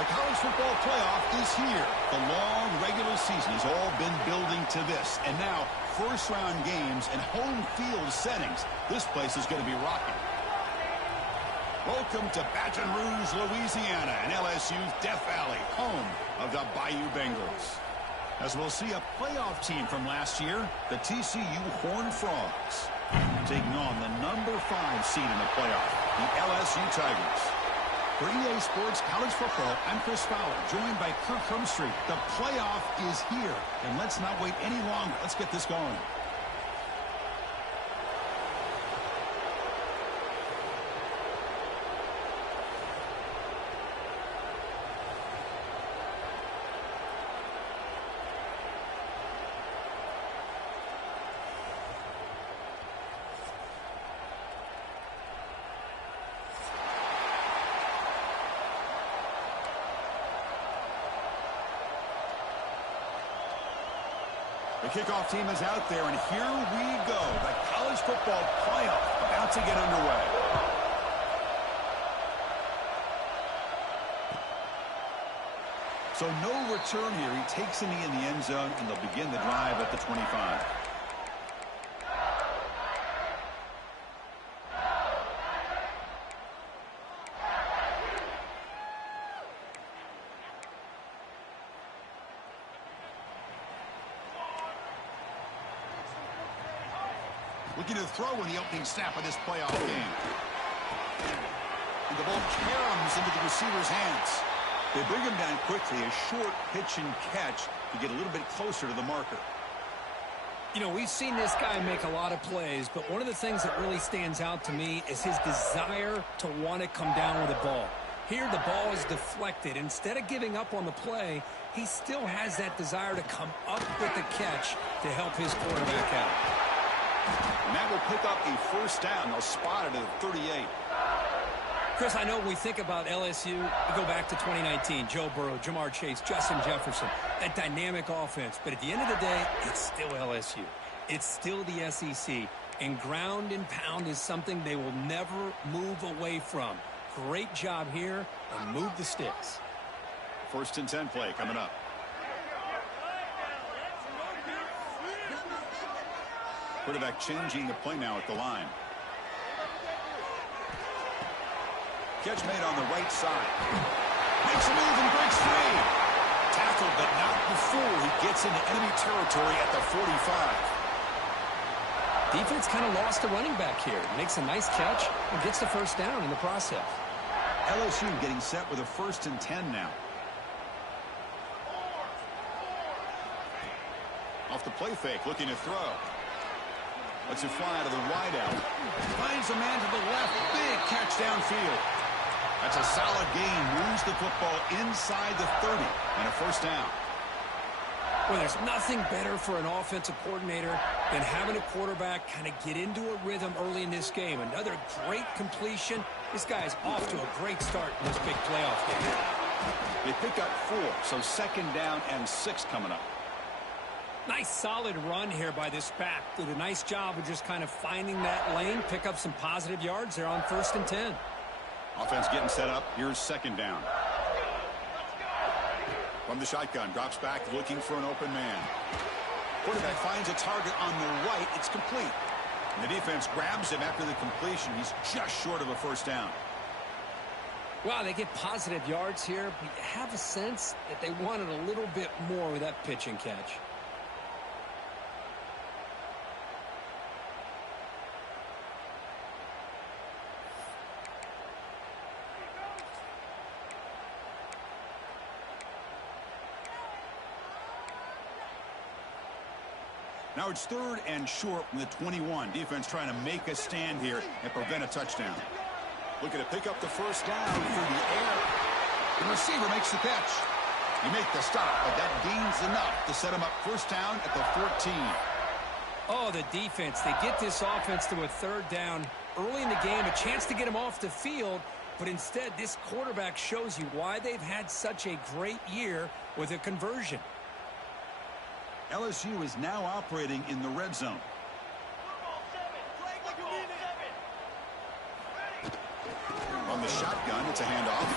The college football playoff is here. The long regular season has all been building to this. And now, first-round games and home field settings. This place is going to be rocking. Welcome to Baton Rouge, Louisiana, and LSU's Death Valley, home of the Bayou Bengals. As we'll see a playoff team from last year, the TCU Horned Frogs, taking on the number 5 seed in the playoff, the LSU Tigers. For EA Sports College Football, I'm Chris Fowler, joined by Kirk Humstreet. The playoff is here, and let's not wait any longer. Let's get this going. The kickoff team is out there, and here we go. The college football playoff about to get underway. So no return here. He takes a knee in the end zone, and they'll begin the drive at the 25. Looking to throw in the opening snap of this playoff game. And the ball caroms into the receiver's hands. They bring him down quickly. A short pitch and catch to get a little bit closer to the marker. You know, we've seen this guy make a lot of plays, but one of the things that really stands out to me is his desire to want to come down with the ball. Here, the ball is deflected. Instead of giving up on the play, he still has that desire to come up with the catch to help his quarterback out. And that will pick up a first down. They'll spot it at 38. Chris, I know when we think about LSU, we go back to 2019. Joe Burrow, Jamar Chase, Justin Jefferson, that dynamic offense. But at the end of the day, it's still LSU. It's still the SEC. And ground and pound is something they will never move away from. Great job here, and move the sticks. 1st and 10 play coming up. Quarterback changing the play now at the line. Catch made on the right side. Makes a move and breaks free. Tackled, but not before he gets into enemy territory at the 45. Defense kind of lost the running back here. Makes a nice catch and gets the first down in the process. LSU getting set with a 1st and 10 now. Off the play fake, looking to throw. Lets it fly to the wideout. Finds a man to the left. Big catch downfield. That's a solid gain. Moves the football inside the 30 and a first down. Well, there's nothing better for an offensive coordinator than having a quarterback kind of get into a rhythm early in this game. Another great completion. This guy's off to a great start in this big playoff game. They pick up 4, so 2nd down and 6 coming up. Nice solid run here by this back. Did a nice job of just kind of finding that lane, pick up some positive yards there on 1st and 10. Offense getting set up. Here's 2nd down. From the shotgun, drops back looking for an open man. Quarterback finds a target on the right. It's complete. And the defense grabs him after the completion. He's just short of a first down. Wow, they get positive yards here, but you have a sense that they wanted a little bit more with that pitch and catch. Now it's 3rd and short from the 21. Defense trying to make a stand here and prevent a touchdown. Looking to pick up the first down through the air. The receiver makes the catch. You make the stop, but that gains enough to set him up first down at the 14. Oh, the defense. They get this offense to a 3rd down early in the game, a chance to get him off the field, but instead this quarterback shows you why they've had such a great year with a conversion. LSU is now operating in the red zone. On the shotgun, it's a handoff.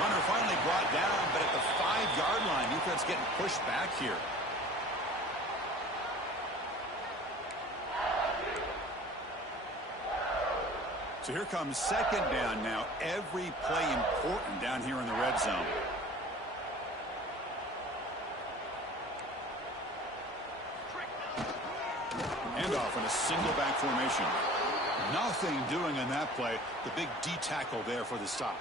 Runner finally brought down, but at the 5-yard line, defense getting pushed back here. So here comes second down now. Every play important down here in the red zone. Handoff in a single back formation. Nothing doing in that play. The big D tackle there for the stop.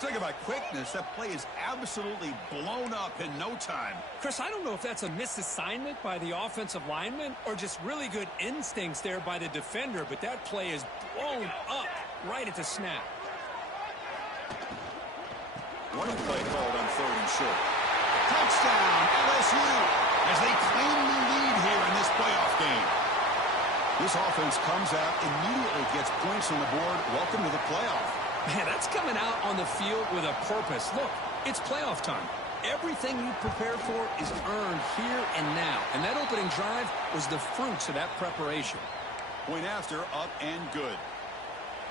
Talk about quickness. That play is absolutely blown up in no time. Chris, I don't know if that's a misassignment by the offensive lineman or just really good instincts there by the defender, but that play is blown up right at the snap. Running play called on 3rd and short. Touchdown, LSU, as they claim the lead here in this playoff game. This offense comes out, immediately gets points on the board. Welcome to the playoff. Man, that's coming out on the field with a purpose. Look, it's playoff time. Everything you prepare for is earned here and now. And that opening drive was the fruits of that preparation. Point after, up and good.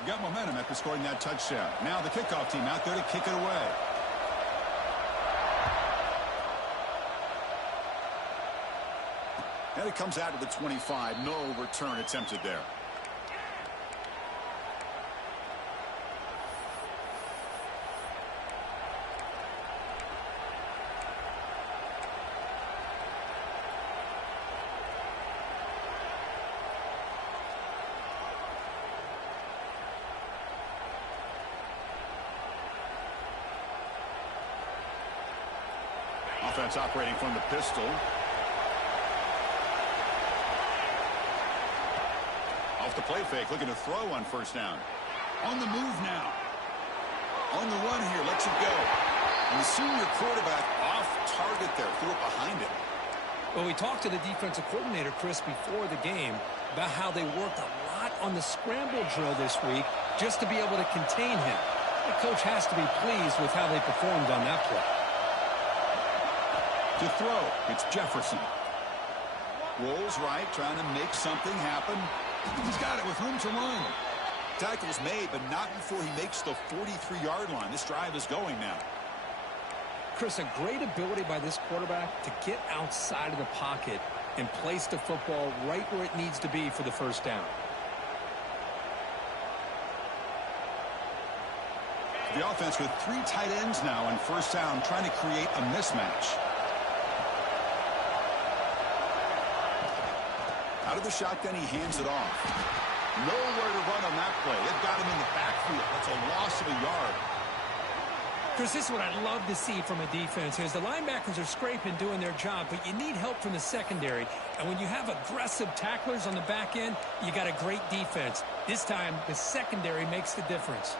Got momentum after scoring that touchdown. Now the kickoff team out there to kick it away. And it comes out to the 25. No return attempted there. Offense operating from the pistol. Off the play fake, looking to throw on 1st down. On the move now. On the run here, lets it go. And the senior quarterback off target there, threw it behind him. Well, we talked to the defensive coordinator, Chris, before the game about how they worked a lot on the scramble drill this week just to be able to contain him. The coach has to be pleased with how they performed on that play. To throw, it's Jefferson. Rolls right, trying to make something happen. He's got it with room to run. Tackle's made, but not before he makes the 43-yard line. This drive is going now. Chris, a great ability by this quarterback to get outside of the pocket and place the football right where it needs to be for the 1st down. The offense with 3 tight ends now on 1st down, trying to create a mismatch. Out of the shotgun, he hands it off. Nowhere to run on that play. They've got him in the backfield. That's a loss of a yard. Chris, this is what I'd love to see from a defense is the linebackers are scraping, doing their job, but you need help from the secondary. And when you have aggressive tacklers on the back end, you got a great defense. This time, the secondary makes the difference.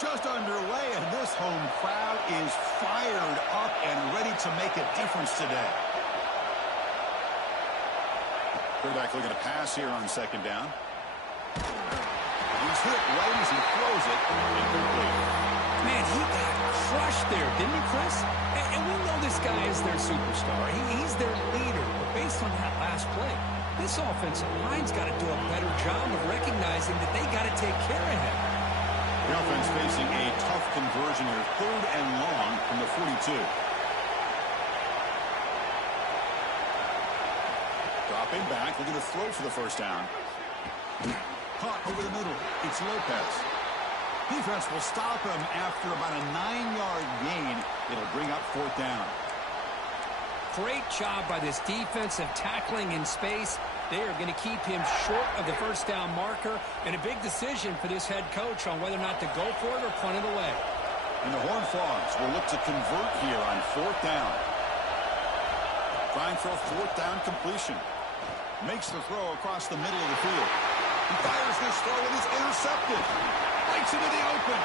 Just underway, and this home crowd is fired up and ready to make a difference today. Quarterback looking to pass here on 2nd down. He's hit right as he throws it. Incomplete. Man, he got crushed there, didn't he, Chris? And we know this guy is their superstar. He's their leader. But based on that last play, this offensive line's got to do a better job of recognizing that they got to take care of him. The offense facing a tough conversion here. 3rd and long from the 42. Dropping back, looking to throw for the 1st down. Caught over the middle. It's Lopez. Defense will stop him after about a 9-yard gain. It'll bring up 4th down. Great job by this defensive tackling in space. They are going to keep him short of the 1st down marker, and a big decision for this head coach on whether or not to go for it or punt it away. And the Horned Frogs will look to convert here on 4th down. Trying for a 4th down completion. Makes the throw across the middle of the field. He fires this throw and is intercepted. Breaks into the open.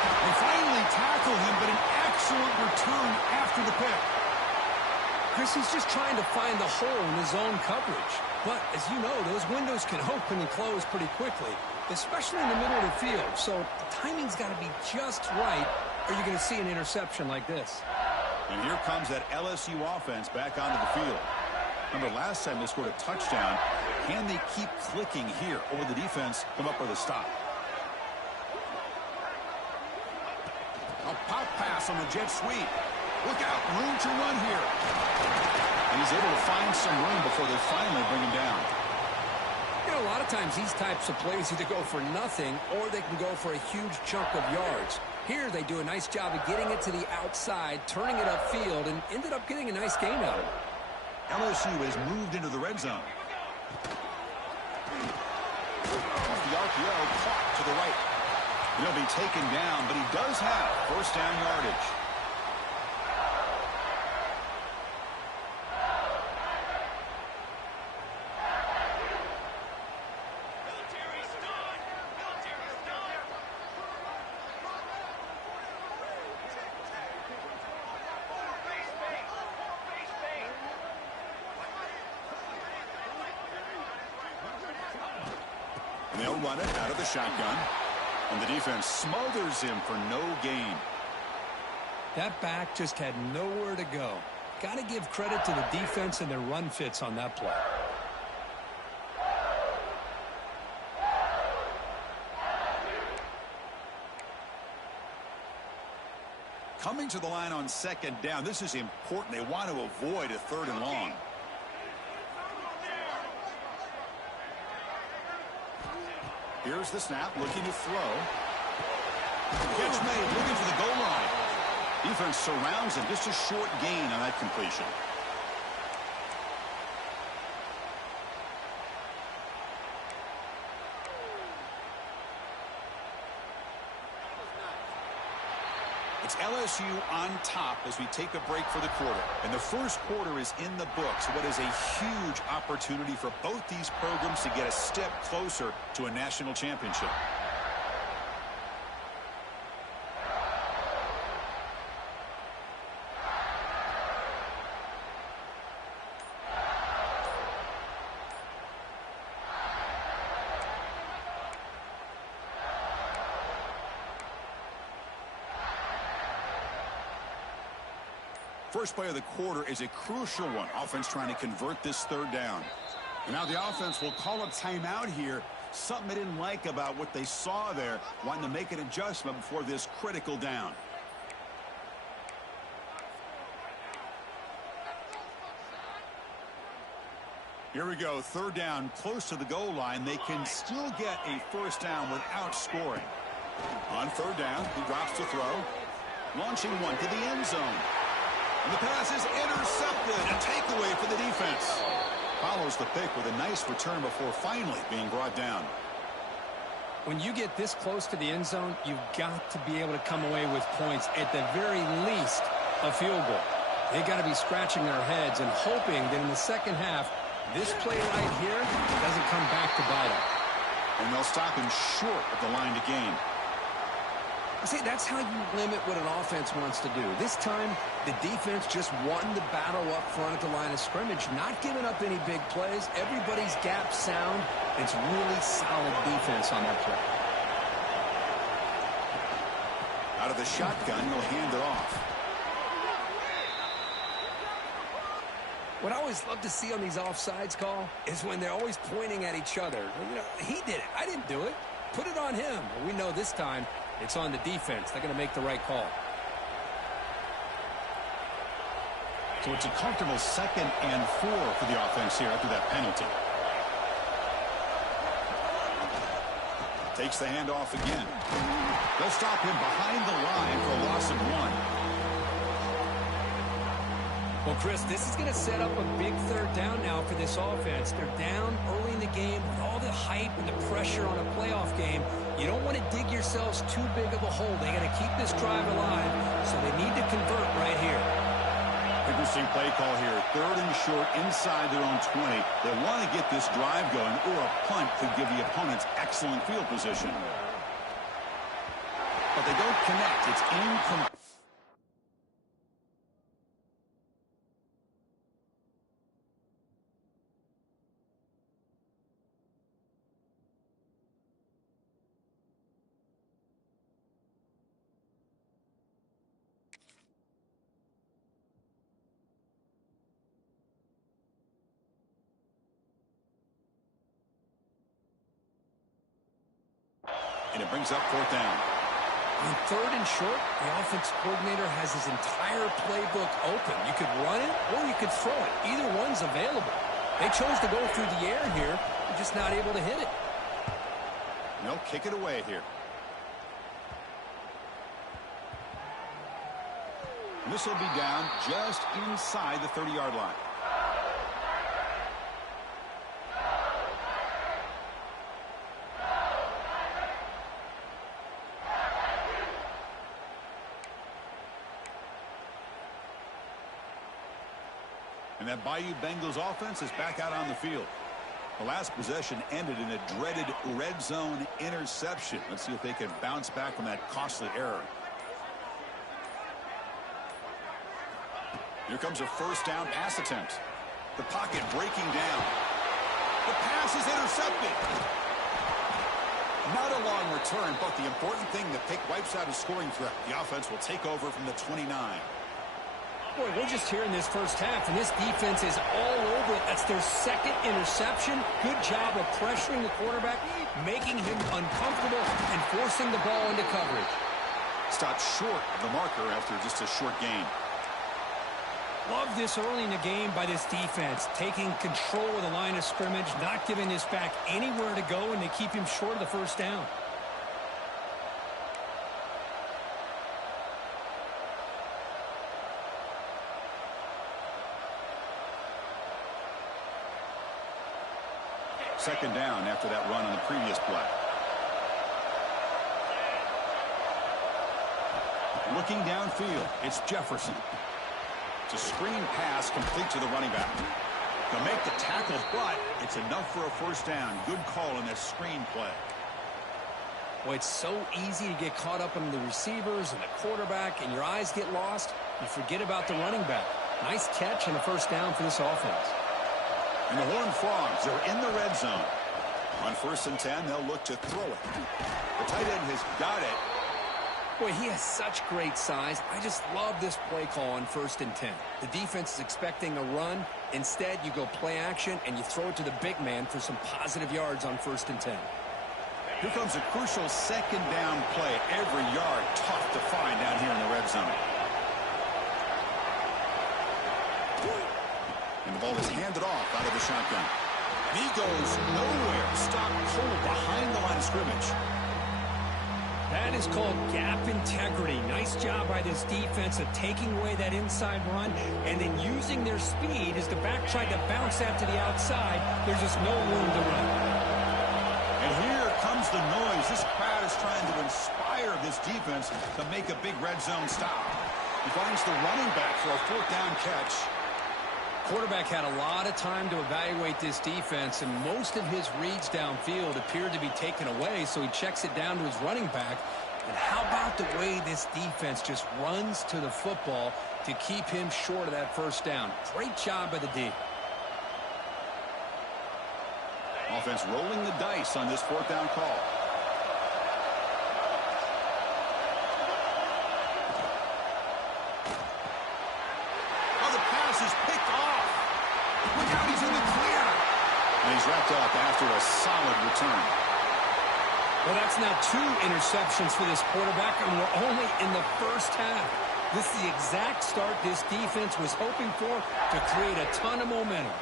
They finally tackle him, but an excellent return after the pick. Chris, he's just trying to find the hole in his own coverage. But, as you know, those windows can open and close pretty quickly, especially in the middle of the field. So the timing's got to be just right, or you're going to see an interception like this. And here comes that LSU offense back onto the field. Remember, last time they scored a touchdown. Can they keep clicking here, or will the defense come up with a stop? A pop pass on the jet sweep. Look out, room to run here. And he's able to find some room before they finally bring him down. You know, a lot of times these types of plays either go for nothing or they can go for a huge chunk of yards. Here they do a nice job of getting it to the outside, turning it upfield, and ended up getting a nice gain out of it. LSU has moved into the red zone. The RPO caught to the right. He'll be taken down, but he does have first down yardage. And they'll run it out of the shotgun. And the defense smothers him for no gain. That back just had nowhere to go. Got to give credit to the defense and their run fits on that play. Coming to the line on second down, this is important. They want to avoid a third and long. Here's the snap, looking to throw. Catch made, looking for the goal line. Defense surrounds him, just a short gain on that completion. It's LSU on top as we take a break for the quarter. And the first quarter is in the books. What is a huge opportunity for both these programs to get a step closer to a national championship. First play of the quarter is a crucial one. Offense trying to convert this third down. And now the offense will call a timeout here. Something they didn't like about what they saw there. Wanting to make an adjustment before this critical down. Here we go. Third down, close to the goal line. They can still get a first down without scoring. On third down, he drops to throw. Launching one to the end zone. And the pass is intercepted. A takeaway for the defense. Follows the pick with a nice return before finally being brought down. When you get this close to the end zone, you've got to be able to come away with points. At the very least, a field goal. They got to be scratching their heads and hoping that in the second half, this play right here doesn't come back to bite them. And they'll stop him short of the line to gain. See, that's how you limit what an offense wants to do. This time, the defense just won the battle up front at the line of scrimmage, not giving up any big plays. Everybody's gap sound. It's really solid defense on that play. Out of the shotgun, he'll hand it off. What I always love to see on these offsides call is when they're always pointing at each other. You know, he did it. I didn't do it. Put it on him. Well, we know this time it's on the defense. They're going to make the right call. So it's a comfortable 2nd and 4 for the offense here after that penalty. Takes the handoff again. They'll stop him behind the line for a loss of 1. Well, Chris, this is going to set up a big third down now for this offense. They're down early in the game with all the hype and the pressure on a playoff game. You don't want to dig yourselves too big of a hole. They got to keep this drive alive, so they need to convert right here. Interesting play call here. 3rd and short inside their own 20. They want to get this drive going, or a punt could give the opponents excellent field position. But they don't connect. It's incomplete. and it brings up fourth down. On third and short, the offense coordinator has his entire playbook open. You could run it or you could throw it. Either one's available. They chose to go through the air here. They're just not able to hit it. They'll kick it away here. This will be down just inside the 30-yard line. And that Bayou Bengals offense is back out on the field. The last possession ended in a dreaded red zone interception. Let's see if they can bounce back from that costly error. Here comes a first down pass attempt. The pocket breaking down. The pass is intercepted. Not a long return, but the important thing, the pick wipes out a scoring threat. The offense will take over from the 29. Boy, we're just here in this first half, and this defense is all over it. That's their second interception. Good job of pressuring the quarterback, making him uncomfortable, and forcing the ball into coverage. Stopped short of the marker after just a short gain. Love this early in the game by this defense, taking control of the line of scrimmage, not giving this back anywhere to go, and they keep him short of the first down. Second down after that run on the previous play. Looking downfield, it's Jefferson. It's a screen pass complete to the running back. They'll make the tackle, but it's enough for a first down. Good call on that screen play. Boy, it's so easy to get caught up in the receivers and the quarterback, and your eyes get lost. You forget about the running back. Nice catch and a first down for this offense. And the Horned Frogs are in the red zone. On 1st and 10, they'll look to throw it. The tight end has got it. Boy, he has such great size. I just love this play call on 1st and 10. The defense is expecting a run. Instead, you go play action, and you throw it to the big man for some positive yards on 1st and 10. Here comes a crucial second down play. Every yard tough to find down here in the red zone. And the ball is handed off out of the shotgun. And he goes nowhere. Stopped cold behind the line of scrimmage. That is called gap integrity. Nice job by this defense of taking away that inside run and then using their speed as the back tried to bounce that to the outside. There's just no room to run. And here comes the noise. This crowd is trying to inspire this defense to make a big red zone stop. He finds the running back for a fourth down catch. Quarterback had a lot of time to evaluate this defense, and most of his reads downfield appeared to be taken away, so he checks it down to his running back. And how about the way this defense just runs to the football to keep him short of that first down? Great job by the D. Offense rolling the dice on this fourth down call. He's wrapped up after a solid return. Well, that's now 2 interceptions for this quarterback, and we're only in the first half. This is the exact start this defense was hoping for to create a ton of momentum.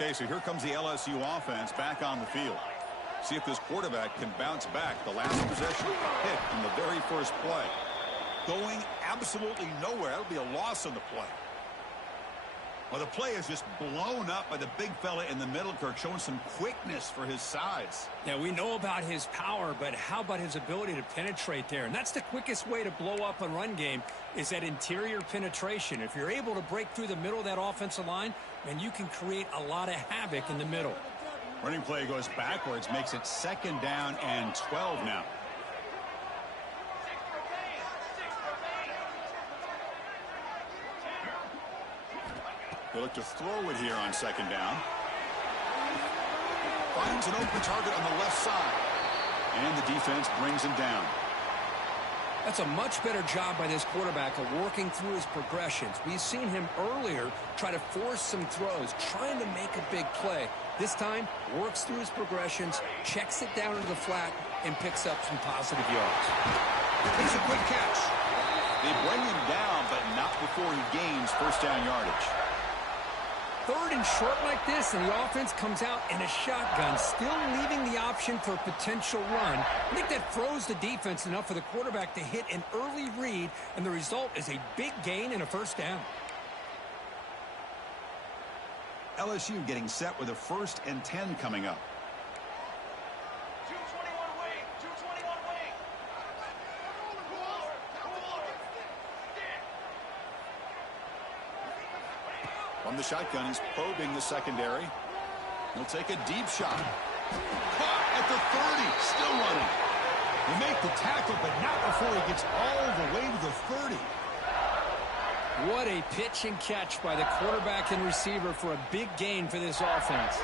Okay, so here comes the LSU offense back on the field. See if this quarterback can bounce back. The last possession hit in the very first play. Going absolutely nowhere. That'll be a loss on the play. Well, the play is just blown up by the big fella in the middle, Kirk, showing some quickness for his size. Yeah, we know about his power, but how about his ability to penetrate there? And that's the quickest way to blow up a run game is that interior penetration. If you're able to break through the middle of that offensive line, then you can create a lot of havoc in the middle. Running play goes backwards, makes it 2nd down and 12 now. They look to throw it here on 2nd down. Finds an open target on the left side. And the defense brings him down. That's a much better job by this quarterback of working through his progressions. We've seen him earlier try to force some throws, trying to make a big play. This time, works through his progressions, checks it down into the flat, and picks up some positive yards. Here's a quick catch. They bring him down, but not before he gains first down yardage. Third and short like this, and the offense comes out in a shotgun, still leaving the option for a potential run. I think that throws the defense enough for the quarterback to hit an early read, and the result is a big gain and a first down. LSU getting set with a 1st and 10 coming up. From the shotgun, he's probing the secondary. He'll take a deep shot. Caught at the 30, still running. They make the tackle, but not before he gets all the way to the 30. What a pitch and catch by the quarterback and receiver for a big gain for this offense.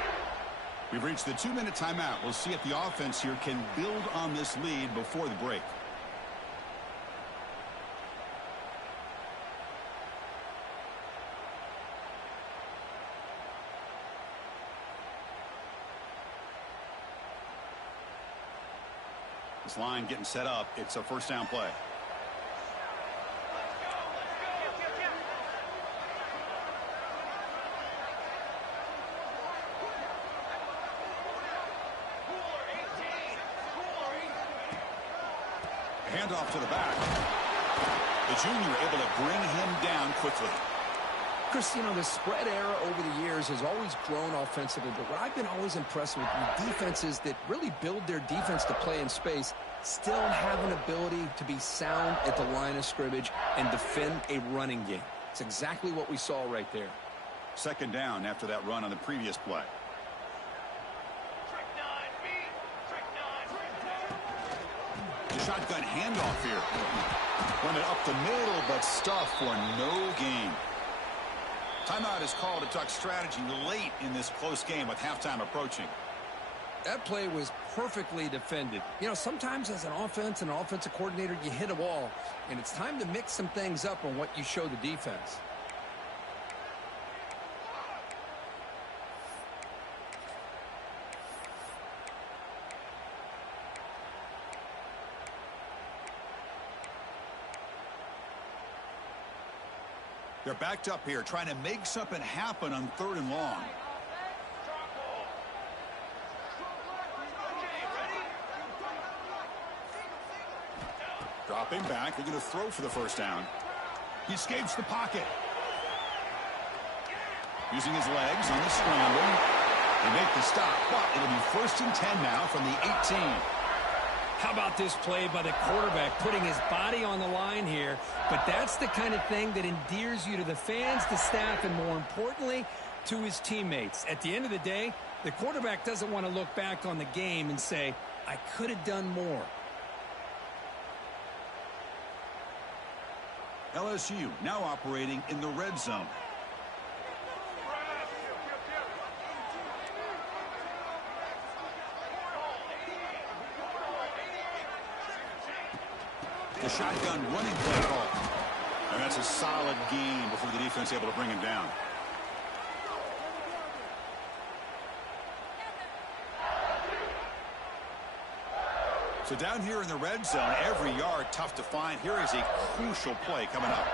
We've reached the 2-minute timeout. We'll see if the offense here can build on this lead before the break. This line getting set up. It's a first down play. Handoff to the back. The junior able to bring him down quickly. Chris, you know, the spread era over the years has always grown offensively, but what I've been always impressed with defenses that really build their defense to play in space still have an ability to be sound at the line of scrimmage and defend a running game. It's exactly what we saw right there. Second down after that run on the previous play. The shotgun handoff here. Run it up the middle, but stuffed for no gain. Timeout is called to talk strategy late in this close game with halftime approaching. That play was perfectly defended. You know, sometimes as an offense and an offensive coordinator, you hit a wall, and it's time to mix some things up on what you show the defense. They're backed up here, trying to make something happen on 3rd and long. Dropping back, they're going to throw for the first down. He escapes the pocket. Using his legs on the scramble. They make the stop, but it'll be 1st and 10 now from the 18. How about this play by the quarterback, putting his body on the line here? But that's the kind of thing that endears you to the fans, the staff, and more importantly, to his teammates. At the end of the day, the quarterback doesn't want to look back on the game and say, I could have done more. LSU now operating in the red zone. The shotgun running play call. And that's a solid gain before the defense able to bring him down. So down here in the red zone, every yard tough to find. Here is a crucial play coming up.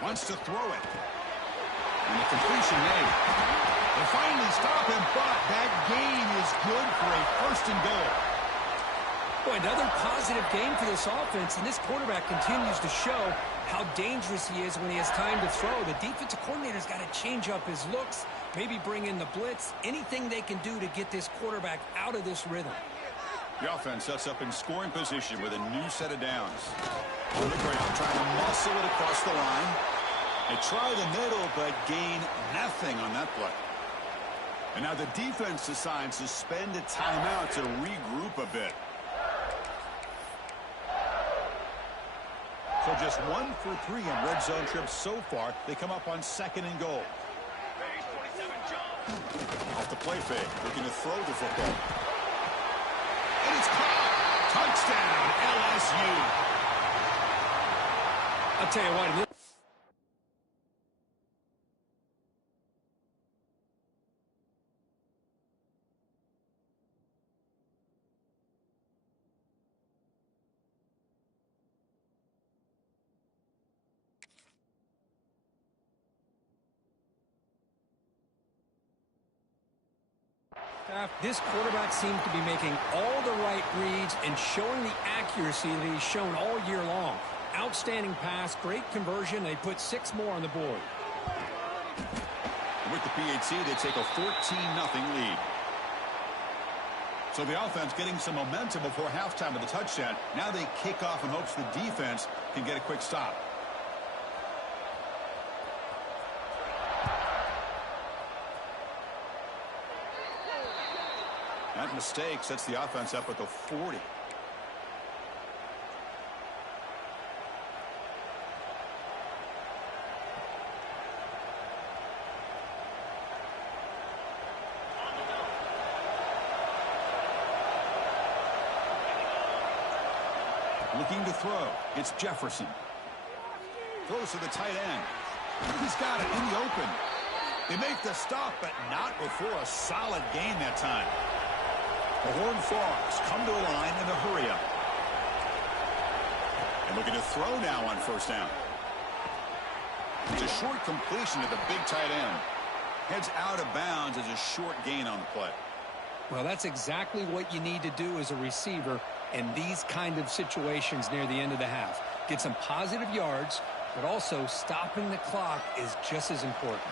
Wants to throw it. And the completion made. They finally stop him, but that gain is good for a 1st and goal. Boy, another positive game for this offense, and this quarterback continues to show how dangerous he is when he has time to throw. The defensive coordinator's got to change up his looks, maybe bring in the blitz, anything they can do to get this quarterback out of this rhythm. The offense sets up in scoring position with a new set of downs. On the ground, trying to muscle it across the line. They try the middle, but gain nothing on that play. And now the defense decides to spend a timeout to regroup a bit. So just 1 for 3 on red zone trips so far. They come up on 2nd and goal. Off the play fake, looking to throw the football. And it's caught. Touchdown, LSU. I'll tell you what. This quarterback seems to be making all the right reads and showing the accuracy that he's shown all year long. Outstanding pass, great conversion. They put 6 more on the board. With the PAT, they take a 14-0 lead. So the offense getting some momentum before halftime with the touchdown. Now they kick off in hopes the defense can get a quick stop. That mistake sets the offense up at the 40. Looking to throw. It's Jefferson. Throws to the tight end. He's got it in the open. They make the stop, but not before a solid gain that time. The Horned Frogs come to a line in a hurry-up. And looking to throw now on first down. It's a short completion to the big tight end. Heads out of bounds as a short gain on the play. Well, that's exactly what you need to do as a receiver in these kind of situations near the end of the half. Get some positive yards, but also stopping the clock is just as important.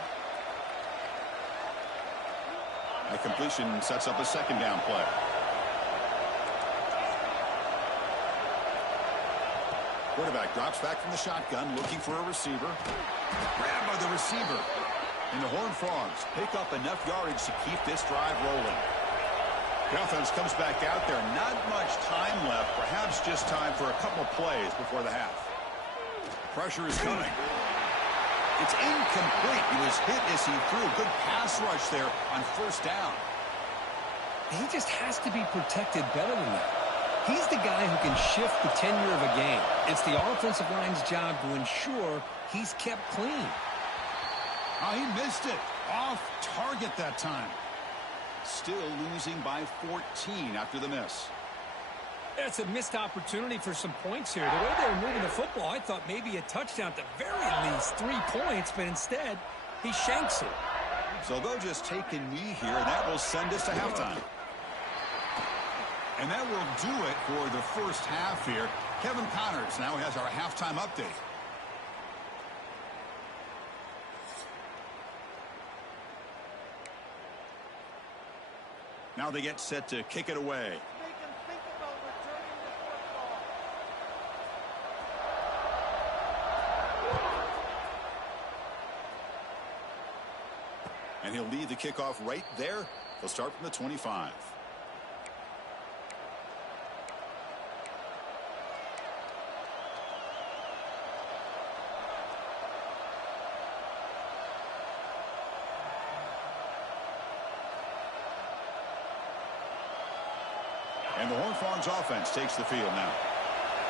That completion sets up a second down play. Quarterback drops back from the shotgun, looking for a receiver. Grabbed by the receiver. And the Horned Frogs pick up enough yardage to keep this drive rolling. The offense comes back out there. Not much time left. Perhaps just time for a couple plays before the half. Pressure is coming. It's incomplete. He was hit as he threw. Good pass rush there on first down. He just has to be protected better than that. He's the guy who can shift the tenure of a game. It's the offensive line's job to ensure he's kept clean. Oh, he missed it. Off target that time. Still losing by 14 after the miss. It's a missed opportunity for some points here. The way they were moving the football, I thought maybe a touchdown at the very least, 3 points, but instead, he shanks it. So they'll just take a knee here, and that will send us to halftime. And that will do it for the first half here. Kevin Connors now has our halftime update. Now they get set to kick it away. And he'll lead the kickoff right there. They'll start from the 25. And the Horned Frogs offense takes the field now.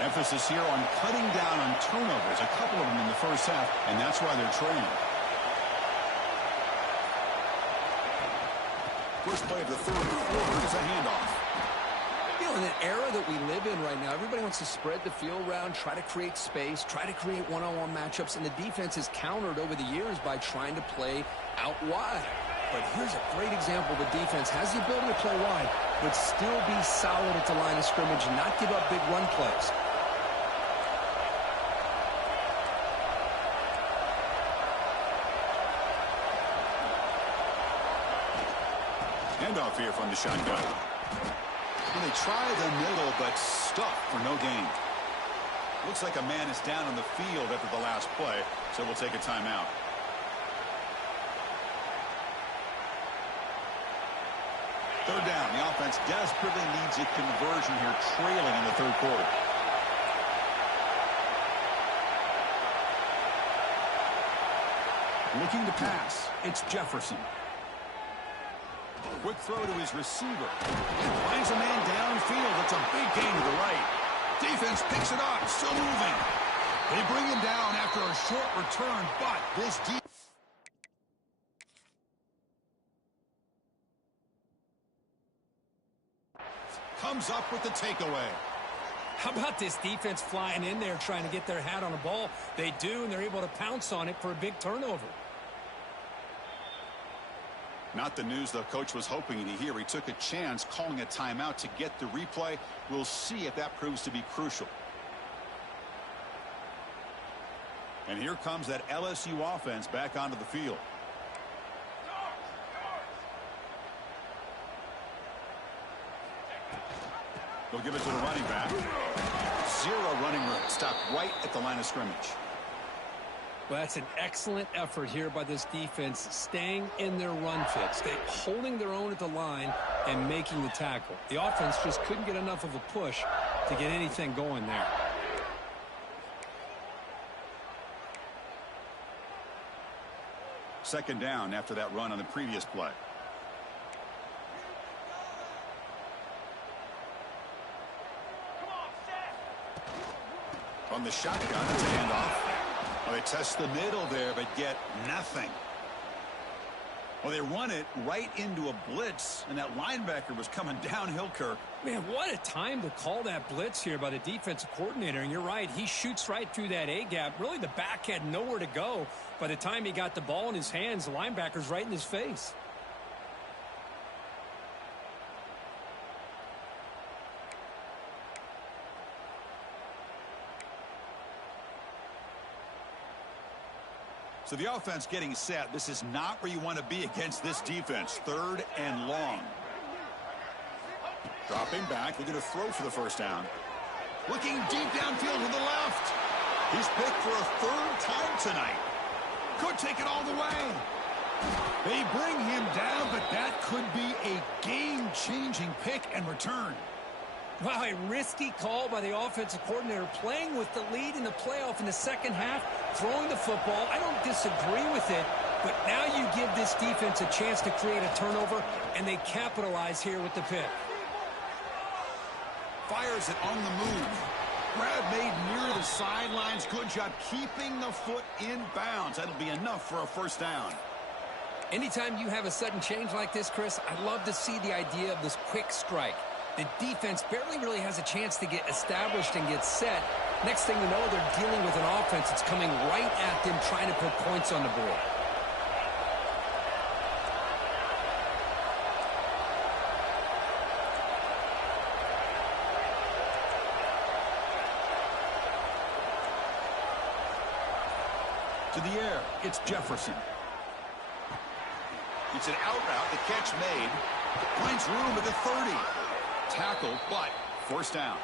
Emphasis here on cutting down on turnovers, a couple of them in the first half, and that's why they're trailing. First play of the third quarter is a handoff. You know, in the era that we live in right now, everybody wants to spread the field around, try to create space, try to create one-on-one matchups, and the defense has countered over the years by trying to play out wide. But here's a great example. The defense has the ability to play wide, but still be solid at the line of scrimmage and not give up big run plays. Handoff here from the shotgun. And they try the middle, but stuck for no gain. Looks like a man is down on the field after the last play, so we'll take a timeout. Third down. The offense desperately needs a conversion here, trailing in the third quarter. Looking to pass. It's Jefferson. Quick throw to his receiver. Finds a man downfield. It's a big gain to the right. Defense picks it up. Still moving. They bring him down after a short return, but this comes up with the takeaway. How about this defense flying in there trying to get their hat on the ball? They do, and they're able to pounce on it for a big turnover. Not the news the coach was hoping to hear. He took a chance calling a timeout to get the replay. We'll see if that proves to be crucial. And here comes that LSU offense back onto the field. They'll give it to the running back. Zero running room. Stopped right at the line of scrimmage. Well, that's an excellent effort here by this defense, staying in their run fits, holding their own at the line and making the tackle. The offense just couldn't get enough of a push to get anything going there. Second down after that run on the previous play. From the shotgun, it's a handoff. Well, they test the middle there, but get nothing. Well, they run it right into a blitz, and that linebacker was coming downhill, Kirk. Man, what a time to call that blitz here by the defensive coordinator. And you're right, he shoots right through that A-gap. Really, the back had nowhere to go. By the time he got the ball in his hands, the linebacker's right in his face. So the offense getting set. This is not where you want to be against this defense. Third and long. Dropping back, looking to throw for the first down. Looking deep downfield to the left. He's picked for a third time tonight. Could take it all the way. They bring him down, but that could be a game-changing pick and return. Wow, a risky call by the offensive coordinator, playing with the lead in the playoff in the second half, throwing the football. I don't disagree with it, but now you give this defense a chance to create a turnover, and they capitalize here with the pick. Fires it on the move. Grab made near the sidelines. Good job keeping the foot in bounds. That'll be enough for a first down. Anytime you have a sudden change like this, Chris, I love to see the idea of this quick strike. The defense barely really has a chance to get established and get set. Next thing you know, they're dealing with an offense that's coming right at them, trying to put points on the board. To the air, it's Jefferson. It's an out route, the catch made. Finds room at the 30. Tackle, but first down.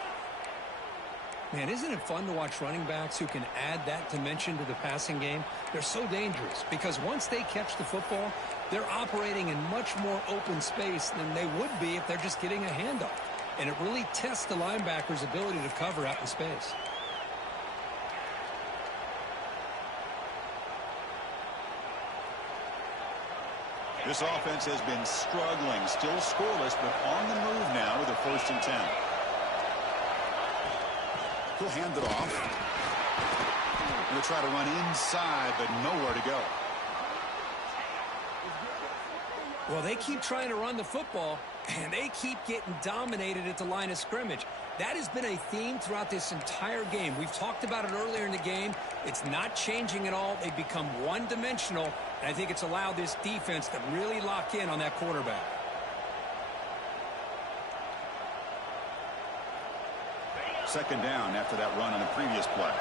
Man, isn't it fun to watch running backs who can add that dimension to the passing game? They're so dangerous because once they catch the football, they're operating in much more open space than they would be if they're just getting a handoff. And it really tests the linebacker's ability to cover out in space. This offense has been struggling, still scoreless, but on the move now with a 1st and 10. He'll hand it off. He'll try to run inside, but nowhere to go. Well, they keep trying to run the football, and they keep getting dominated at the line of scrimmage. That has been a theme throughout this entire game. We've talked about it earlier in the game. It's not changing at all. They've become one-dimensional, and I think it's allowed this defense to really lock in on that quarterback. Second down after that run on the previous play.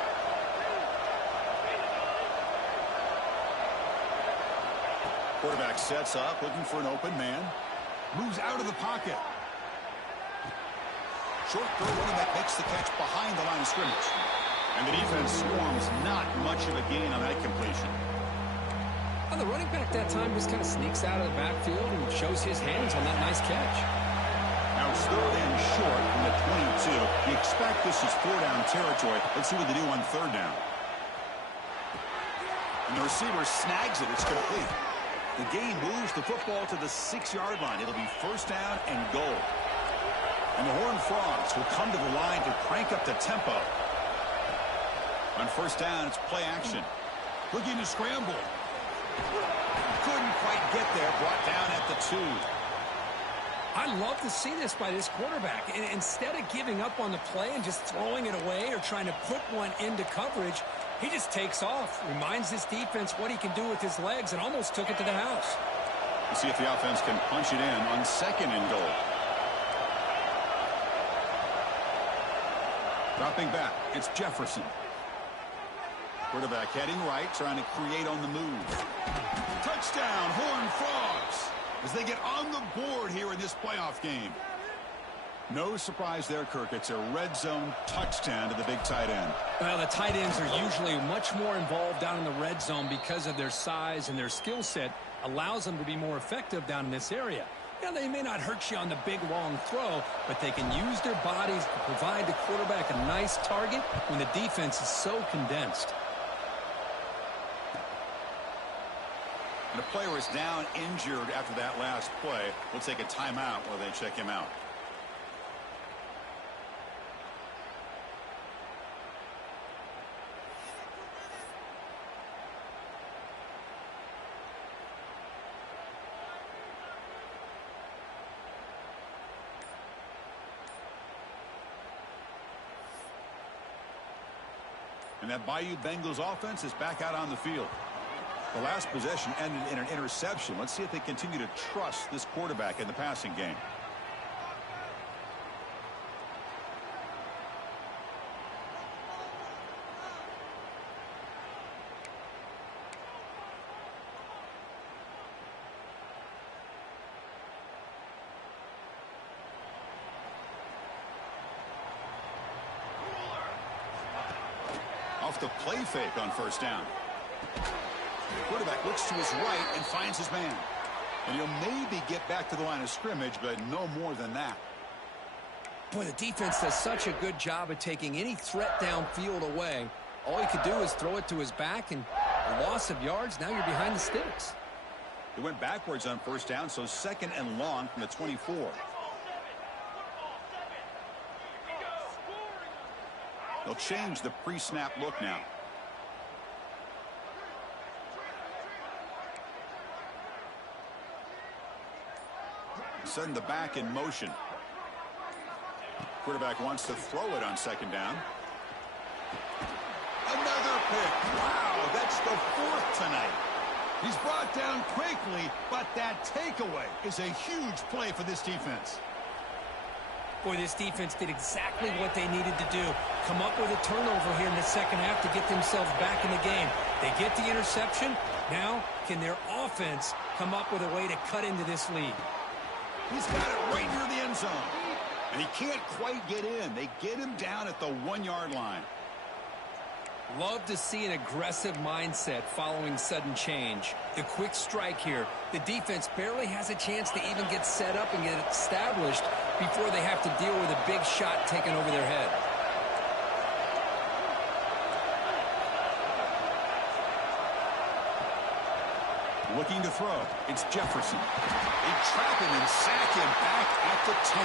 Quarterback sets up, looking for an open man. Moves out of the pocket. Short throw, running back makes the catch behind the line of scrimmage. And the defense swarms, not much of a gain on that completion. Well, the running back that time just kind of sneaks out of the backfield and shows his hands on that nice catch. Now it's third and short from the 22. You expect this is 4-down territory. Let's see what they do on third down. And the receiver snags it. It's complete. The game moves the football to the 6-yard line. It'll be first down and goal. And the Horned Frogs will come to the line to crank up the tempo. On first down, it's play action. Looking to scramble. Couldn't quite get there. Brought down at the 2. I love to see this by this quarterback. And instead of giving up on the play and just throwing it away or trying to put one into coverage, he just takes off, reminds this defense what he can do with his legs, and almost took it to the house. We'll see if the offense can punch it in on second and goal. Dropping back, it's Jefferson. Quarterback heading right, trying to create on the move. Touchdown, Horned Frogs, as they get on the board here in this playoff game. No surprise there, Kirk. It's a red zone touchdown to the big tight end. Well, the tight ends are usually much more involved down in the red zone because of their size, and their skill set allows them to be more effective down in this area. Yeah, they may not hurt you on the big, long throw, but they can use their bodies to provide the quarterback a nice target when the defense is so condensed. And a player is down injured after that last play. We'll take a timeout while they check him out. And that Bayou Bengals offense is back out on the field. The last possession ended in an interception. Let's see if they continue to trust this quarterback in the passing game. Off the play fake on first down. Quarterback looks to his right and finds his man. And he'll maybe get back to the line of scrimmage, but no more than that. Boy, the defense does such a good job of taking any threat downfield away. All he could do is throw it to his back, and a loss of yards, now you're behind the sticks. They went backwards on first down, so second and long from the 24. They'll change the pre-snap look now. Send the back in motion. Quarterback wants to throw it on second down. Another pick. Wow, that's the 4th tonight. He's brought down quickly, but that takeaway is a huge play for this defense. Boy, this defense did exactly what they needed to do. Come up with a turnover here in the second half to get themselves back in the game. They get the interception. Now, can their offense come up with a way to cut into this lead? He's got it right near the end zone. And he can't quite get in. They get him down at the 1-yard line. Love to see an aggressive mindset following sudden change. The quick strike here. The defense barely has a chance to even get set up and get established before they have to deal with a big shot taken over their head. Looking to throw. It's Jefferson. They trap him and sack him back at the 10.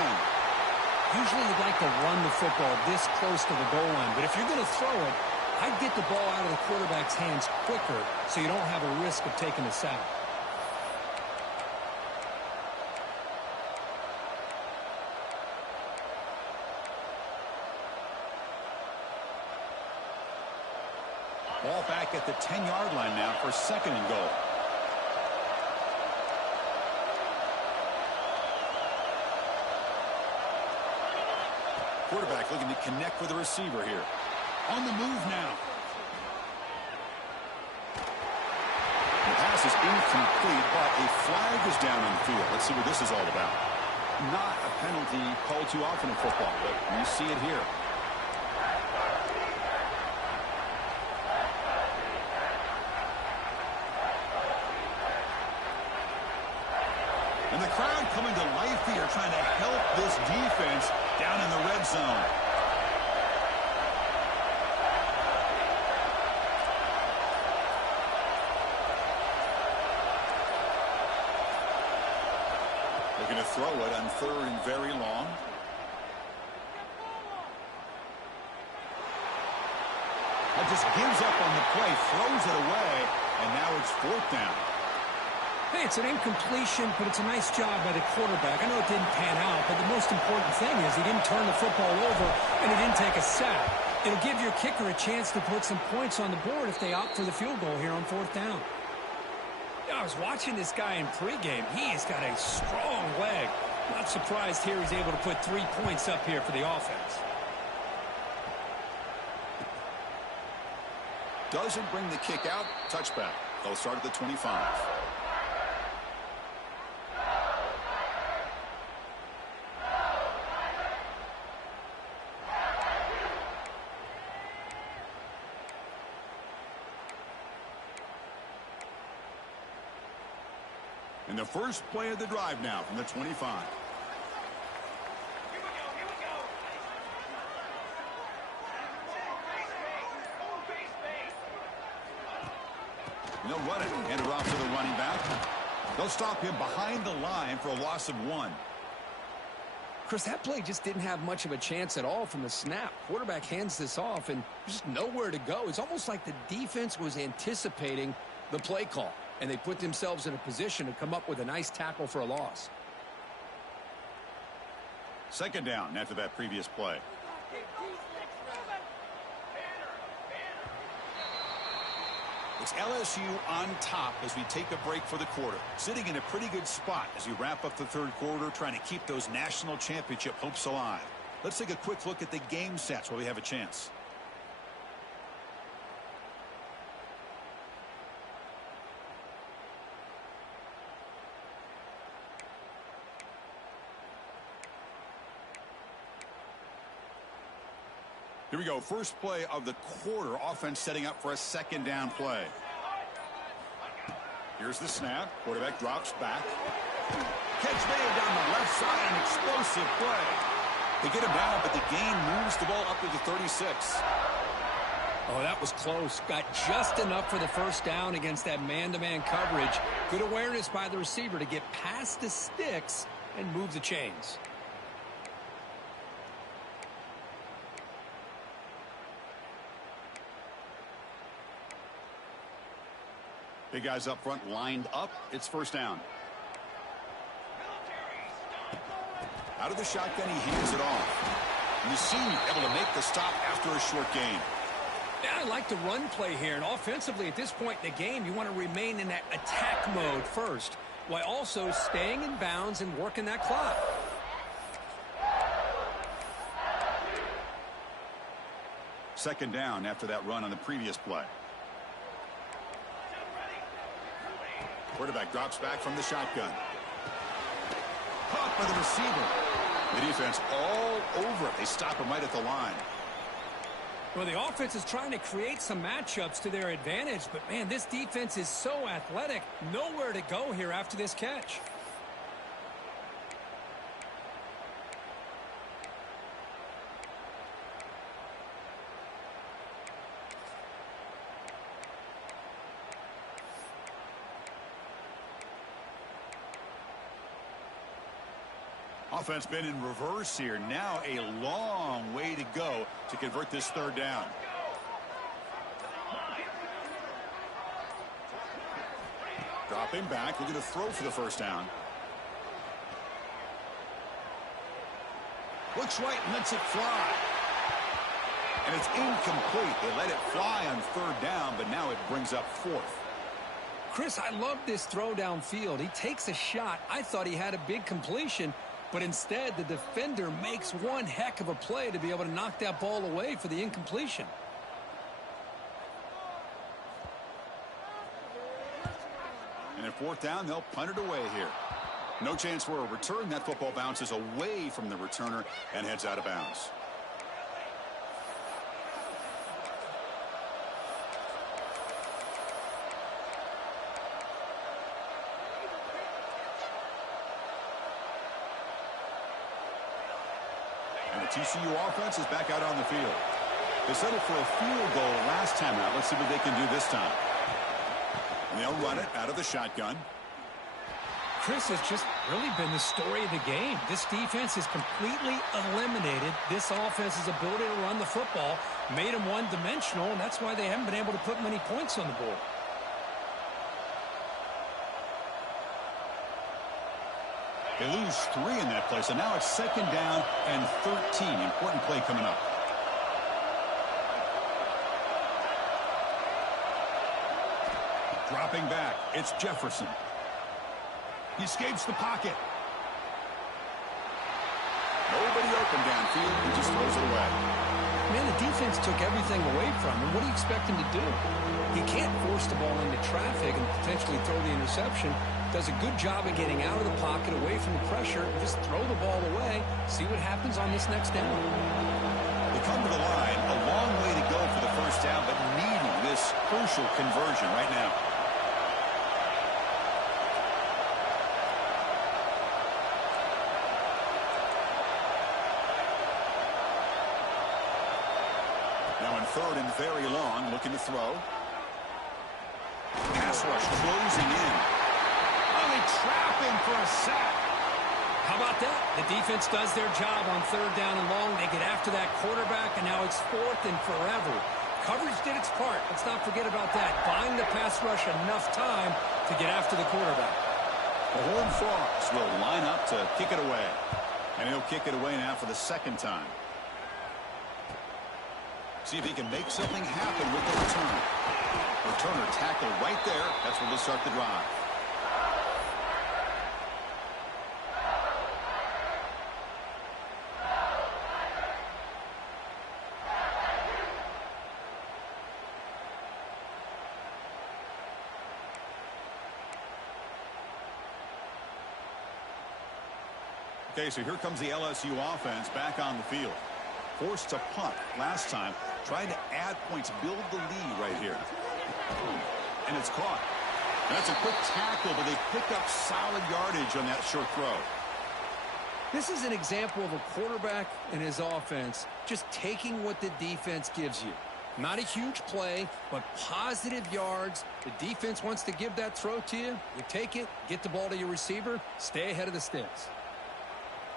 Usually you'd like to run the football this close to the goal line, but if you're going to throw it, I'd get the ball out of the quarterback's hands quicker so you don't have a risk of taking a sack. Ball back at the 10-yard line now for second and goal. Quarterback looking to connect with the receiver here. On the move now. The pass is incomplete, but a flag is down on the field. Let's see what this is all about. Not a penalty called too often in football, but we see it here. And the crowd coming to life here, trying to help this defense down in the red zone. to throw it on 3rd and very long. Just gives up on the play, throws it away, and now it's 4th down. Hey, it's an incompletion, but it's a nice job by the quarterback. I know it didn't pan out, but the most important thing is he didn't turn the football over, and he didn't take a sack. It'll give your kicker a chance to put some points on the board if they opt for the field goal here on 4th down. I was watching this guy in pregame. He's got a strong leg. Not surprised here he's able to put 3 points up here for the offense. Doesn't bring the kick out. Touchback. They'll start at the 25. And the first play of the drive now from the 25. They'll run it. Hand it off to the running back. They'll stop him behind the line for a loss of 1. Chris, that play just didn't have much of a chance at all from the snap. Quarterback hands this off and just nowhere to go. It's almost like the defense was anticipating the play call, and they put themselves in a position to come up with a nice tackle for a loss. 2nd down after that previous play. It's LSU on top as we take a break for the quarter. Sitting in a pretty good spot as we wrap up the 3rd quarter, trying to keep those national championship hopes alive. Let's take a quick look at the game stats while we have a chance. Here we go. First play of the quarter. Offense setting up for a 2nd down play. Here's the snap. Quarterback drops back. Catch made down the left side. An explosive play. They get him down, but the gain moves the ball up to the 36. Oh, that was close. Got just enough for the 1st down against that man-to-man coverage. Good awareness by the receiver to get past the sticks and move the chains. Big guys up front lined up. It's 1st down. Out of the shotgun, he hands it off. And the senior able to make the stop after a short gain. Yeah, I like the run play here. And offensively, at this point in the game, you want to remain in that attack mode first, while also staying in bounds and working that clock. Second down after that run on the previous play. Quarterback drops back from the shotgun. Caught by the receiver. The defense all over it. They stop him right at the line. Well, the offense is trying to create some matchups to their advantage, but, man, this defense is so athletic. Nowhere to go here after this catch. Offense been in reverse here. Now a long way to go to convert this 3rd down. Dropping back, looking to throw for the 1st down. Looks right and lets it fly. And it's incomplete. They let it fly on 3rd down, but now it brings up 4th. Chris, I love this throw downfield. He takes a shot. I thought he had a big completion, but instead the defender makes one heck of a play to be able to knock that ball away for the incompletion. And at 4th down, they'll punt it away here. No chance for a return. That football bounces away from the returner and heads out of bounds. And the TCU offense is back out on the field. They settled for a field goal last time out. Let's see what they can do this time. And they'll run it out of the shotgun. Chris, has just really been the story of the game. This defense has completely eliminated this offense's ability to run the football, made them one-dimensional, and that's why they haven't been able to put many points on the board. They lose 3 in that play, so now it's 2nd down and 13. Important play coming up. Dropping back, it's Jefferson. He escapes the pocket. Nobody open downfield. He just throws it away. Man, the defense took everything away from him. What do you expect him to do? He can't force the ball into traffic and potentially throw the interception. Does a good job of getting out of the pocket, away from the pressure, and just throw the ball away. See what happens on this next down. They come to the line. A long way to go for the first down, but needing this crucial conversion right now. Now in 3rd and very long, looking to throw. Pass rush closing in. Oh, they trap him for a sack. How about that? The defense does their job on 3rd down and long. They get after that quarterback, and now it's 4th and forever. Coverage did its part. Let's not forget about that. Buying the pass rush enough time to get after the quarterback. The Horned Frogs will line up to kick it away. And he'll kick it away now for the 2nd time. See if he can make something happen with the return. Returner tackle right there. That's where they'll start the drive. Okay, so here comes the LSU offense back on the field. Forced to punt last time, trying to add points, build the lead right here. And it's caught. And that's a quick tackle, but they pick up solid yardage on that short throw. This is an example of a quarterback and his offense just taking what the defense gives you. Not a huge play, but positive yards. The defense wants to give that throw to you. You take it, get the ball to your receiver, stay ahead of the sticks.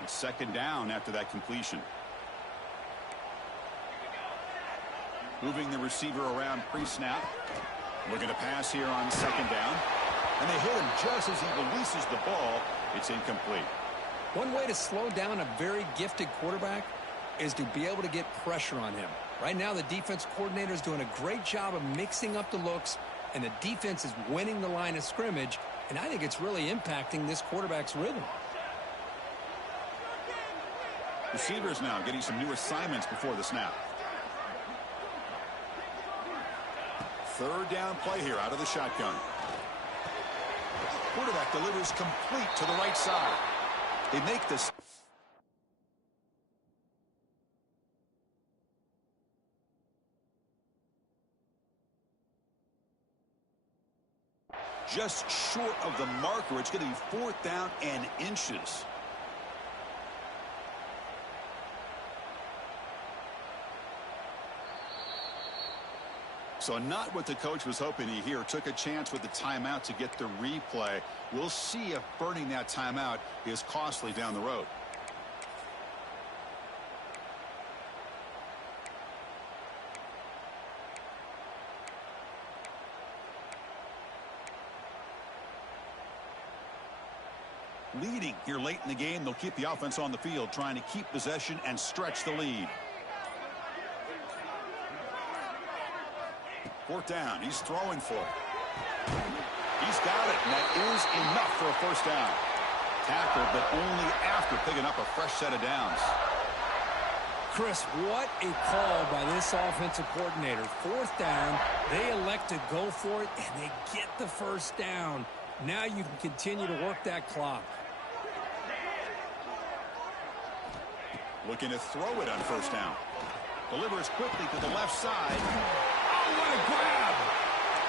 It's 2nd down after that completion. Moving the receiver around pre-snap. Looking to pass here on 2nd down. And they hit him just as he releases the ball. It's incomplete. One way to slow down a very gifted quarterback is to be able to get pressure on him. Right now, the defense coordinator is doing a great job of mixing up the looks, and the defense is winning the line of scrimmage, and I think it's really impacting this quarterback's rhythm. Receivers now getting some new assignments before the snap. 3rd down play here out of the shotgun. Quarterback delivers complete to the right side. They make this. Just short of the marker. It's going to be 4th down and inches. So not what the coach was hoping to hear. Took a chance with the timeout to get the replay. We'll see if burning that timeout is costly down the road. Leading here late in the game, they'll keep the offense on the field, trying to keep possession and stretch the lead. 4th down. He's throwing for it. He's got it, and that is enough for a 1st down. Tackled, but only after picking up a fresh set of downs. Chris, what a call by this offensive coordinator. 4th down, they elect to go for it, and they get the 1st down. Now you can continue to work that clock. Looking to throw it on 1st down. Delivers quickly to the left side. Oh, what a grab!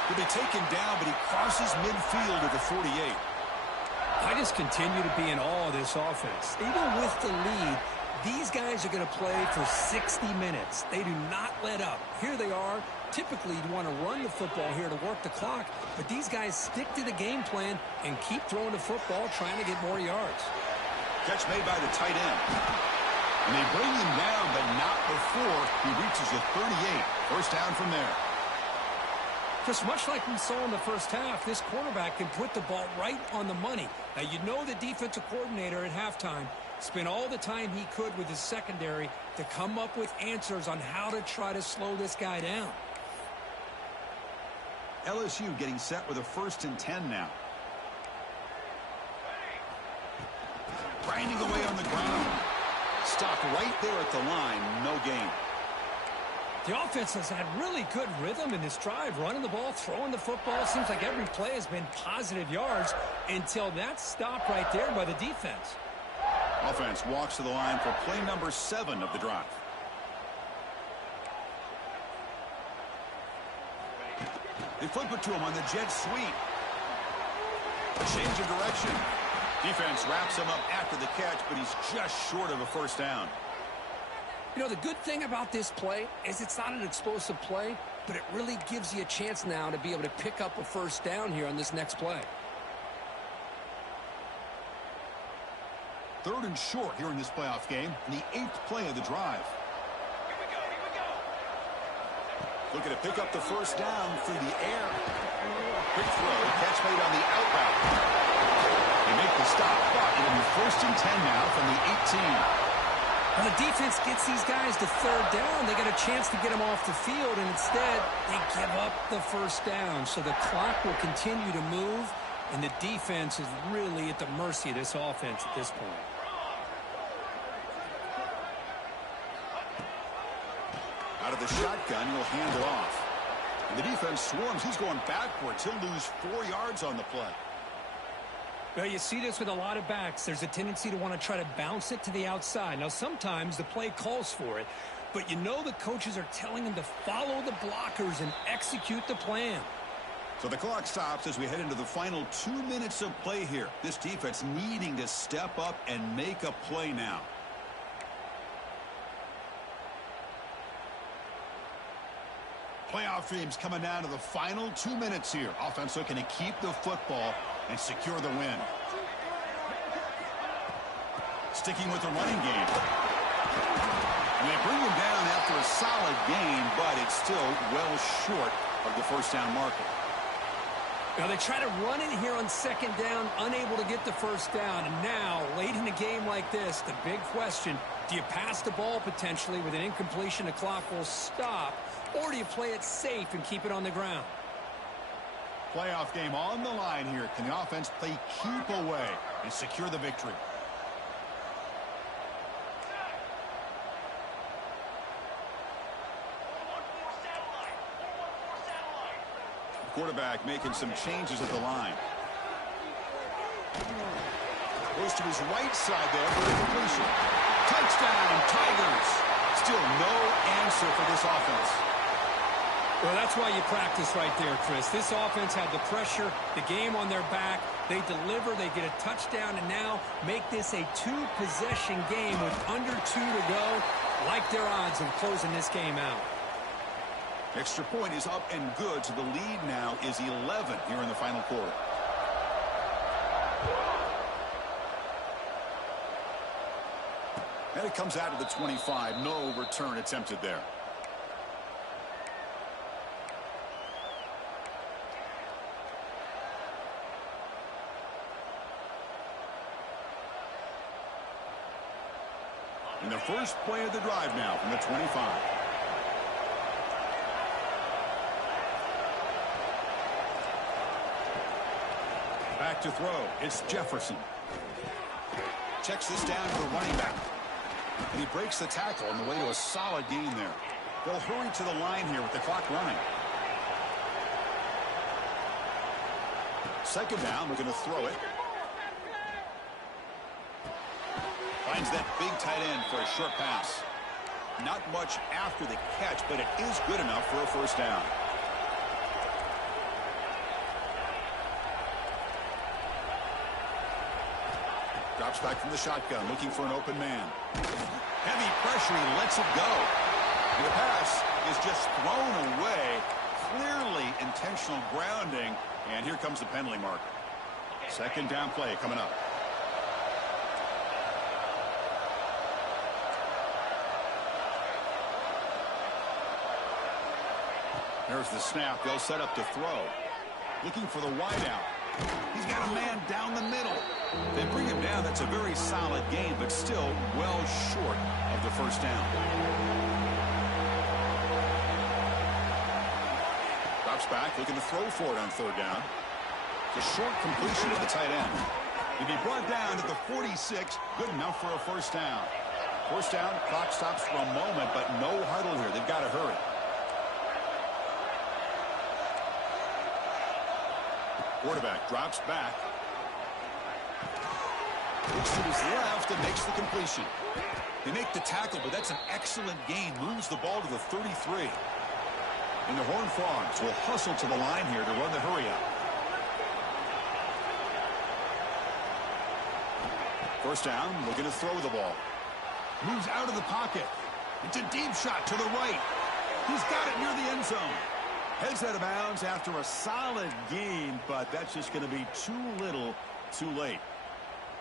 He'll be taken down, but he crosses midfield at the 48. I just continue to be in awe of this offense. Even with the lead, These guys are going to play for 60 minutes. They do not let up. Here they are. Typically, you want to run the football here to work the clock, but these guys stick to the game plan and keep throwing the football, trying to get more yards. Catch made by the tight end. And they bring him down, but not before he reaches the 38. First down from there. Just much like we saw in the first half, this quarterback can put the ball right on the money. Now, you know the defensive coordinator at halftime spent all the time he could with his secondary to come up with answers on how to try to slow this guy down. LSU getting set with a 1st and 10 now. Grinding away on the ground. Stopped right there at the line. No gain. The offense has had really good rhythm in this drive, running the ball, throwing the football. Seems like every play has been positive yards until that stop right there by the defense. Offense walks to the line for play number 7 of the drive. They flip it to him on the jet sweep. Change of direction. Defense wraps him up after the catch, but he's just short of a first down. You know, the good thing about this play is it's not an explosive play, but it really gives you a chance now to be able to pick up a first down here on this next play. 3rd and short here in this playoff game, and the 8th play of the drive. Looking to pick up the first down through the air. Quick throw, catch made on the out route. They make the stop, but it'll be 1st and 10 now from the 18. When the defense gets these guys to 3rd down, they get a chance to get them off the field, and instead they give up the first down. So the clock will continue to move, and the defense is really at the mercy of this offense at this point. Out of the shotgun, he'll hand it off. And the defense swarms. He's going backwards. He'll lose 4 yards on the play. Well, you see this with a lot of backs. There's a tendency to want to try to bounce it to the outside. Now, sometimes the play calls for it, but you know the coaches are telling them to follow the blockers and execute the plan. So the clock stops as we head into the final 2 minutes of play here. This defense needing to step up and make a play now. Playoff dreams coming down to the final 2 minutes here. Offense looking to keep the football and secure the win. Sticking with the running game. And they bring him down after a solid gain, but it's still well short of the first down marker. Now they try to run it here on 2nd down, unable to get the first down. And now, late in a game like this, the big question, do you pass the ball potentially with an incompletion? The clock will stop. Or do you play it safe and keep it on the ground? Playoff game on the line here. Can the offense play keep away and secure the victory? The quarterback making some changes at the line. Goes to his right side there for the completion. Touchdown, Tigers. Still no answer for this offense. Well, that's why you practice right there, Chris. This offense had the pressure, the game on their back. They deliver, they get a touchdown, and now make this a 2-possession game with under 2 to go. Like their odds of closing this game out. Extra point is up and good, so the lead now is 11 here in the final quarter. And it comes out to the 25. No return attempted there. And the first play of the drive now from the 25. Back to throw. It's Jefferson. Checks this down to the running back. And he breaks the tackle on the way to a solid gain there. They'll hurry to the line here with the clock running. 2nd down, looking to throw it. Finds that big tight end for a short pass. Not much after the catch, but it is good enough for a first down. Drops back from the shotgun, looking for an open man. Heavy pressure, he lets it go. And the pass is just thrown away. Clearly intentional grounding. And here comes the penalty marker. Second down play coming up. There's the snap. They'll set up to throw. Looking for the wideout. He's got a man down the middle. They bring him down. That's a very solid gain, but still well short of the first down. Drops back, looking to throw for it on third down. The short completion to the tight end. He'll be brought down to the 46. Good enough for a first down. First down, clock stops for a moment, but no huddle here. They've got to hurry. Quarterback drops back. Looks to his left and makes the completion. They make the tackle, but that's an excellent gain. Moves the ball to the 33. And the Horned Frogs will hustle to the line here to run the hurry up. First down, looking to throw the ball. Moves out of the pocket. It's a deep shot to the right. He's got it near the end zone. Heads out of bounds after a solid gain, but that's just going to be too little, too late.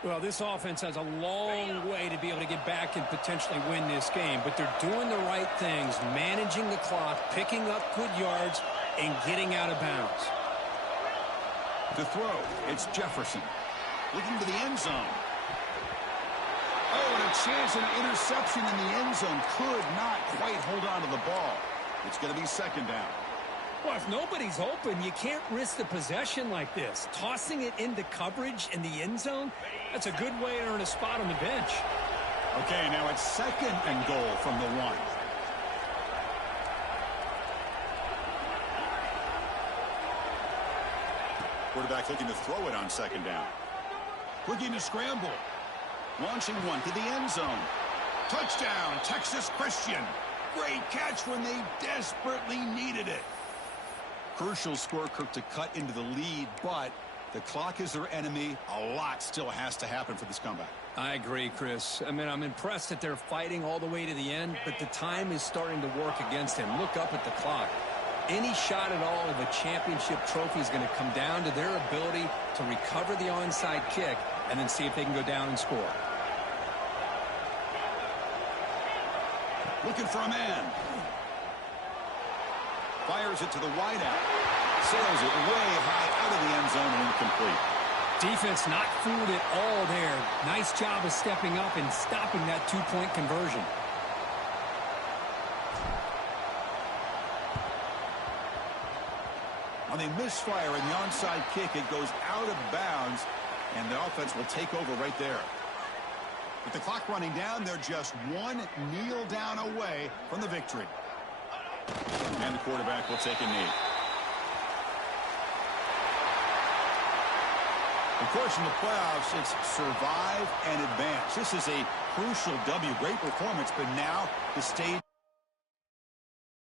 Well, this offense has a long way to be able to get back and potentially win this game, but they're doing the right things, managing the clock, picking up good yards, and getting out of bounds. To throw, it's Jefferson. Looking to the end zone. Oh, and a chance at an interception in the end zone. Could not quite hold on to the ball. It's going to be second down. Well, if nobody's open, you can't risk the possession like this. Tossing it into coverage in the end zone, that's a good way to earn a spot on the bench. Okay, now it's second and goal from the 1. Quarterback looking to throw it on second down. Looking to scramble. Launching one to the end zone. Touchdown, Texas Christian. Great catch when they desperately needed it. Crucial score, Kirk, to cut into the lead, but the clock is their enemy. A lot still has to happen for this comeback. I agree, Chris. I mean, I'm impressed that they're fighting all the way to the end, but the time is starting to work against them. Look up at the clock. Any shot at all of a championship trophy is going to come down to their ability to recover the onside kick and then see if they can go down and score. Looking for a man. Fires it to the wideout. Sails it way high out of the end zone and incomplete. Defense not fooled at all there. Nice job of stepping up and stopping that two-point conversion. On the misfire in the onside kick, it goes out of bounds, and the offense will take over right there. With the clock running down, they're just one kneel down away from the victory. And the quarterback will take a knee. Of course, in the playoffs, it's survive and advance. This is a crucial W. Great performance, but now the stage